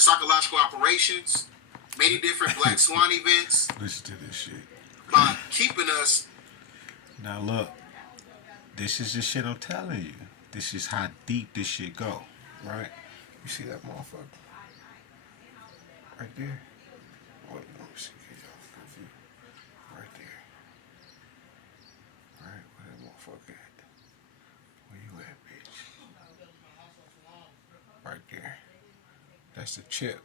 psychological operations, many different Black Swan events. Listen to this shit. By keeping us. Now look, this is the shit I'm telling you. This is how deep this shit go, right? You see that motherfucker right there? Wait, let me see. Right there. Right, where that motherfucker at? Where you at, bitch? Right there. That's the chip.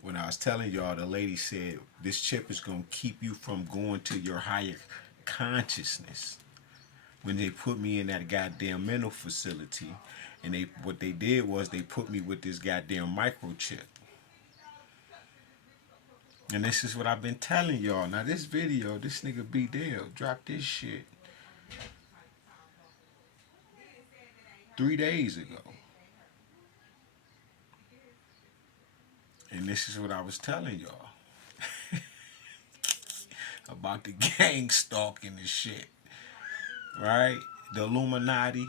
When I was telling y'all, the lady said this chip is gonna keep you from going to your higher consciousness. When they put me in that goddamn mental facility, and what they did was they put me with this goddamn microchip. And this is what I've been telling y'all. Now this video, this nigga B Dale dropped this shit 3 days ago. And this is what I was telling y'all about the gang stalking and shit, right? The Illuminati,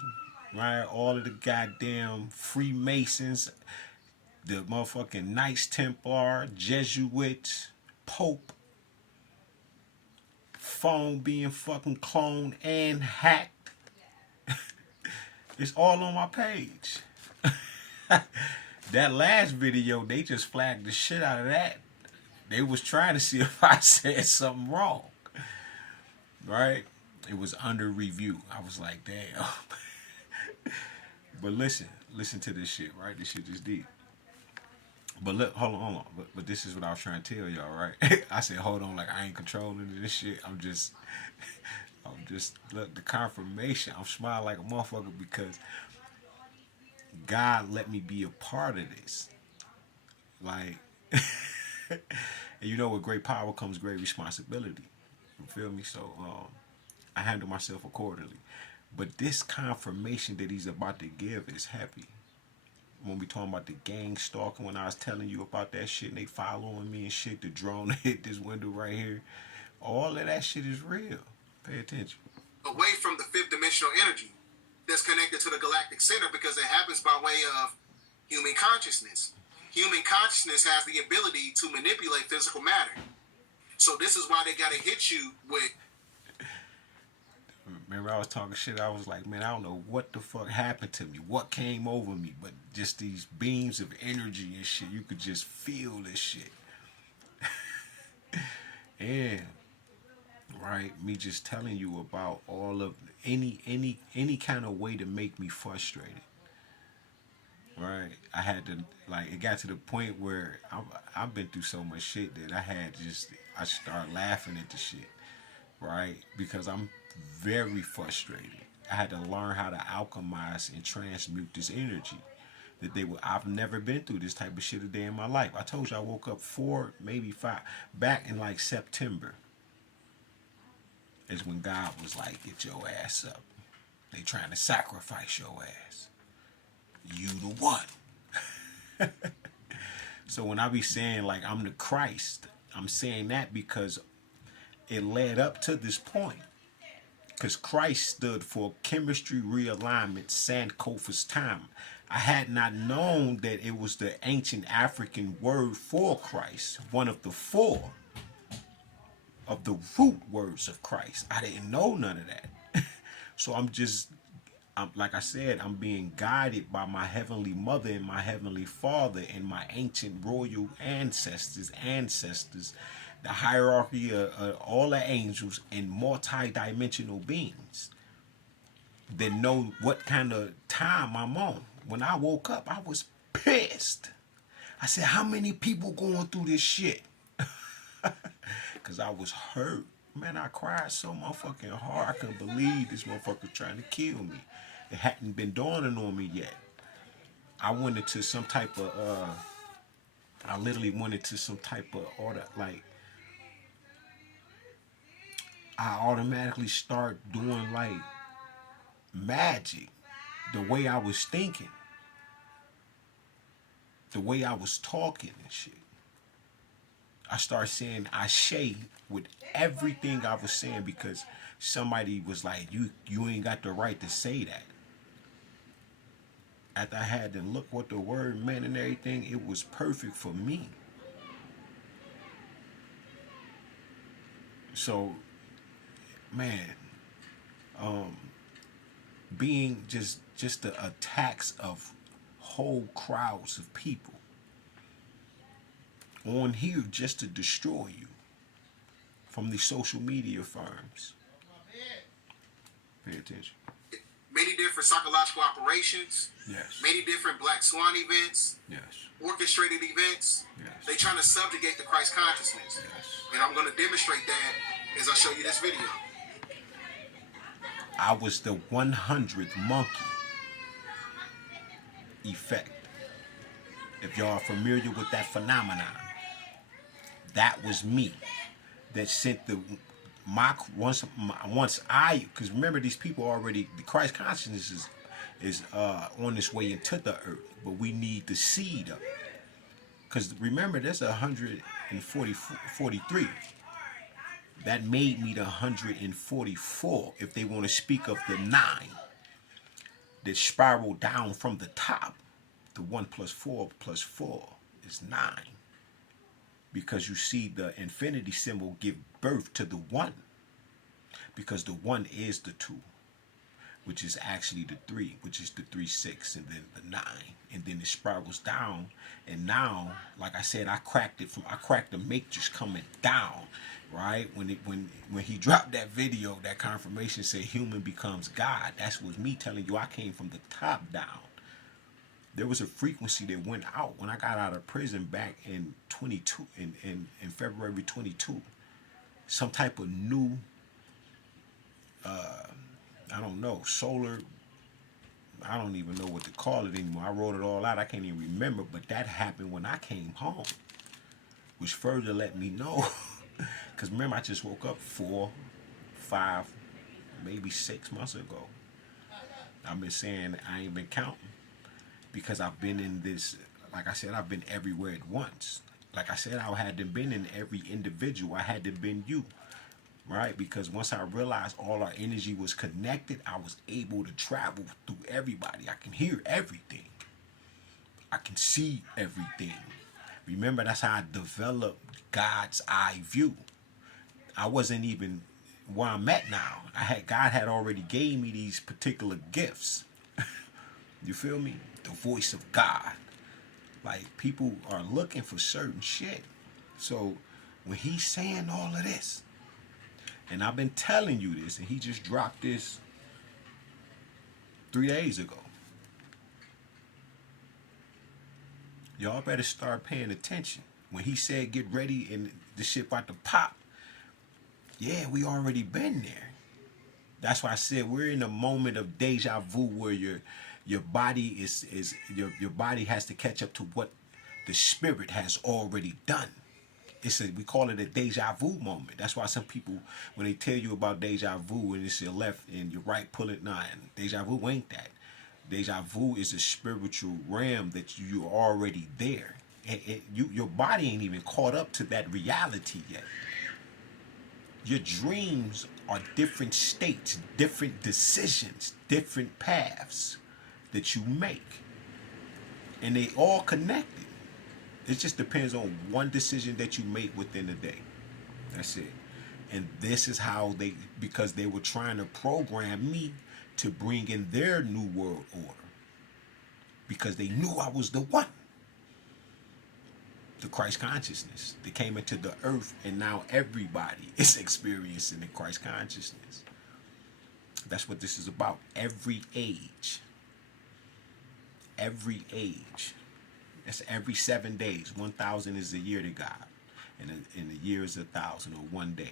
right? All of the goddamn Freemasons, the motherfucking Knights Templar, Jesuits, Pope, phone being fucking cloned and hacked. It's all on my page. That last video, they just flagged the shit out of that. They was trying to see if I said something wrong. Right? It was under review. I was like, damn. But listen to this shit, right? This shit is deep. But look, hold on. But this is what I was trying to tell y'all, right? I said, hold on, like I ain't controlling this shit. I'm just, look, the confirmation. I'm smiling like a motherfucker because God let me be a part of this. Like, and you know, with great power comes great responsibility. You feel me? So I handle myself accordingly. But this confirmation that he's about to give is heavy. When we talking about the gang stalking, when I was telling you about that shit and they following me and shit, the drone hit this window right here, all of that shit is real. Pay attention. Away from the fifth dimensional energy that's connected to the galactic center, because it happens by way of human consciousness. Human consciousness has the ability to manipulate physical matter. So this is why they got to hit you with. Remember I was talking shit, I was like, man, I don't know what the fuck happened to me, what came over me, but just these beams of energy and shit, you could just feel this shit. And right, me just telling you about all of any kind of way to make me frustrated. Right, I had to, like, it got to the point where I've been through so much shit that I started laughing at the shit, right? Because I'm very frustrated. I had to learn how to alchemize and transmute this energy I've never been through this type of shit a day in my life. I told you I woke up 4, maybe 5, back in like September. Is when God was like, get your ass up. They trying to sacrifice your ass. You the one. So when I be saying like I'm the Christ, I'm saying that because it led up to this point. Because Christ stood for chemistry realignment, Sankofa's time. I had not known that it was the ancient African word for Christ, one of the 4 of the root words of Christ. I didn't know none of that. So I'm like I said, I'm being guided by my heavenly mother and my heavenly father and my ancient royal ancestors, the hierarchy of all the angels and multi-dimensional beings that know what kind of time I'm on. When I woke up, I was pissed. I said, how many people going through this shit? Because I was hurt. Man, I cried so motherfucking hard. I couldn't believe this motherfucker trying to kill me. It hadn't been dawning on me yet. I went into some type of, I literally went into some type of order, like, I automatically start doing like magic. The way I was thinking. The way I was talking and shit. I started saying Ashe with everything I was saying because somebody was like, you ain't got the right to say that. after I had to look what the word meant and everything, it was perfect for me. So, man, being just the attacks of whole crowds of people on here just to destroy you from these social media firms. Pay attention. Many different psychological operations. Yes. Many different Black Swan events. Yes. Orchestrated events. Yes. They trying to subjugate the Christ consciousness. Yes. And I'm going to demonstrate that as I show you this video. I was the 100th monkey effect. If y'all are familiar with that phenomenon, that was me that sent the once I, because remember, these people already, the Christ consciousness is on its way into the earth, but we need the seed of it. Because remember, there's 143. That made me the 144, if they want to speak of the 9 that spiral down from the top. The 1 plus 4 plus 4 is 9. Because you see the infinity symbol give birth to the 1. Because the 1 is the 2, which is actually the 3, which is the 3, 6, and then the 9. And then it spirals down. And now, like I said, I cracked the matrix coming down, right? When he dropped that video, that confirmation said human becomes God. That was me telling you I came from the top down. There was a frequency that went out when I got out of prison back in 22, in February 22. Some type of new, I don't know, solar, I don't even know what to call it anymore. I wrote it all out. I can't even remember, but that happened when I came home, which further let me know. Because remember, I just woke up 4, 5, maybe 6 months ago. I've been saying I ain't been counting. Because I've been in this, like I said, I've been everywhere at once. Like I said, I hadn't been in every individual. I hadn't been you, right? Because once I realized all our energy was connected, I was able to travel through everybody. I can hear everything. I can see everything. Remember, that's how I developed God's eye view. I wasn't even where I'm at now. God had already gave me these particular gifts. You feel me? The voice of God. Like, people are looking for certain shit. So when he's saying all of this, and I've been telling you this, and he just dropped this 3 days ago. Y'all better start paying attention. When he said get ready and the shit about to pop, yeah, we already been there. That's why I said we're in a moment of deja vu where your body is your body has to catch up to what the spirit has already done. We call it a deja vu moment. That's why some people, when they tell you about deja vu and it's your left and your right pulling, nah, deja vu ain't that. Deja vu is a spiritual realm that you're already there. Your body ain't even caught up to that reality yet. Your dreams are different states, different decisions, different paths that you make. And they all connected. It just depends on one decision that you make within a day. That's it. And this is how because they were trying to program me to bring in their new world order. Because they knew I was the one. The Christ consciousness. They came into the earth and now everybody is experiencing the Christ consciousness. That's what this is about. Every age. Every age. That's every 7 days. 1,000 is a year to God. And a year is 1,000, or 1 day.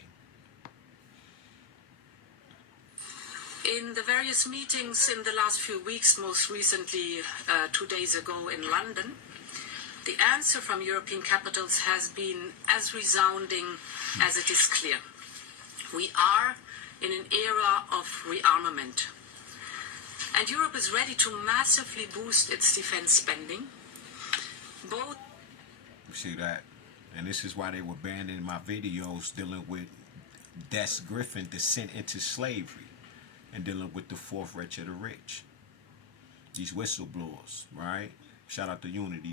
In the various meetings in the last few weeks, most recently 2 days ago in London, the answer from European capitals has been as resounding as it is clear. We are in an era of rearmament. And Europe is ready to massively boost its defense spending. Both. You see that? And this is why they were banning my videos dealing with Des Griffin descent into slavery and dealing with the fourth rich of the rich. These whistleblowers, right? Shout out to Unity.